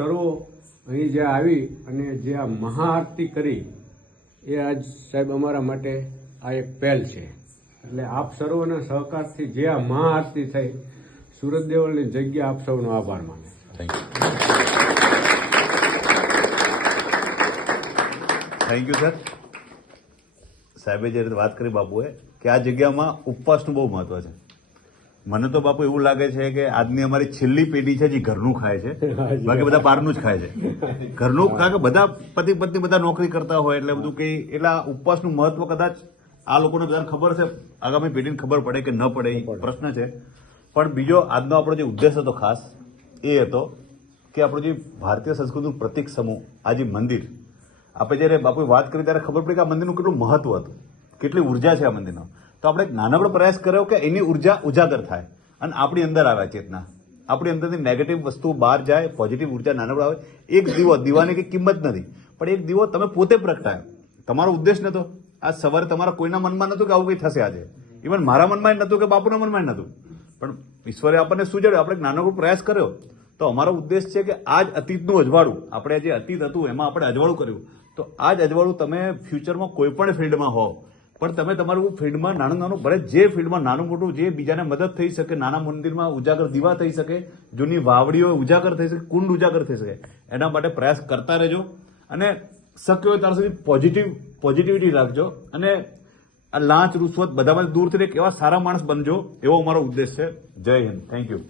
સર્વો અહીં જે આવી અને જે આ મહાઆરતી કરી એ આજ સાહેબ અમારા માટે આ એક પહેલ છે. એટલે આપ સર્વના સહકારથી જે આ મહાઆરતી થઈ સુરત દેવળની જગ્યા આપ સૌનો આભાર માને. Thank you thank you sir સાહેબે જે રીતે વાત કરી બાપુએ કે આ જગ્યામાં ઉપવાસનું બહુ મહત્વ છે. મને તો બાપુ એવું લાગે છે કે આજની અમારી છેલ્લી પેઢી છે જે ઘરનું ખાય છે. બાકી બધા બહારનું જ ખાય છે. ઘરનું કારણ કે બધા પતિ પત્ની બધા નોકરી કરતા હોય એટલે બધું કઈ એટલે ઉપવાસનું મહત્વ કદાચ આ લોકોને બધાને ખબર છે. આગામી પેઢીને ખબર પડે કે ન પડે એ પ્રશ્ન છે. પણ બીજો આજનો આપણો જે ઉદ્દેશ હતો ખાસ એ હતો કે આપણો જે ભારતીય સંસ્કૃતિનું પ્રતિક સમૂહ આ જે મંદિર. આપણે જ્યારે બાપુ વાત કરી ત્યારે ખબર પડી કે આ મંદિરનું કેટલું મહત્વ હતું. કેટલી ઊર્જા છે આ મંદિરનો. તો આપણે એક નાનકડો પ્રયાસ કર્યો કે એની ઊર્જા ઉજાગર થાય અને આપણી અંદર આવે ચેતના. આપણી અંદરથી નેગેટિવ વસ્તુ બહાર જાય પોઝિટિવ ઊર્જા નાનકડો આવે. એક દીવો, દીવાની કંઈ કિંમત નથી. પણ એક દીવો તમે પોતે પ્રગટાયો. તમારો ઉદ્દેશ નહોતો. આ સવારે તમારા કોઈના મનમાં નહોતું કે આવું કંઈ થશે આજે. ઇવન મારા મનમાં નહોતું કે બાપુના મનમાં નહોતું. પણ ઈશ્વરે આપણને શું જડ્યું આપણે નાનકડો પ્રયાસ કર્યો. તો અમારો ઉદ્દેશ છે કે આ જ અતીતનું અજવાળું, આપણે જે અતીત હતું એમાં આપણે અજવાળું કર્યું. તો આ જ અજવાળું તમે ફ્યુચરમાં કોઈ પણ ફિલ્ડમાં હો પણ તમે તમારું ફિલ્ડમાં નાનું નાનું, ભલે જે ફિલ્ડમાં નાનું મોટું, જે બીજાને મદદ થઈ શકે, નાના મંદિરમાં ઉજાગર દીવા થઈ શકે, જૂની વાવડીઓ ઉજાગર થઈ શકે, કુંડ ઉજાગર થઈ શકે, એના માટે પ્રયાસ કરતા રહેજો અને શક્ય હોય ત્યાં સુધી પોઝિટિવ પોઝિટિવિટી રાખજો અને આ લાંચ, રૂશ્વત બધામાંથી દૂર થઈને એવા સારા માણસ બનજો, એવો અમારો ઉદ્દેશ છે. જય હિન્દ. Thank you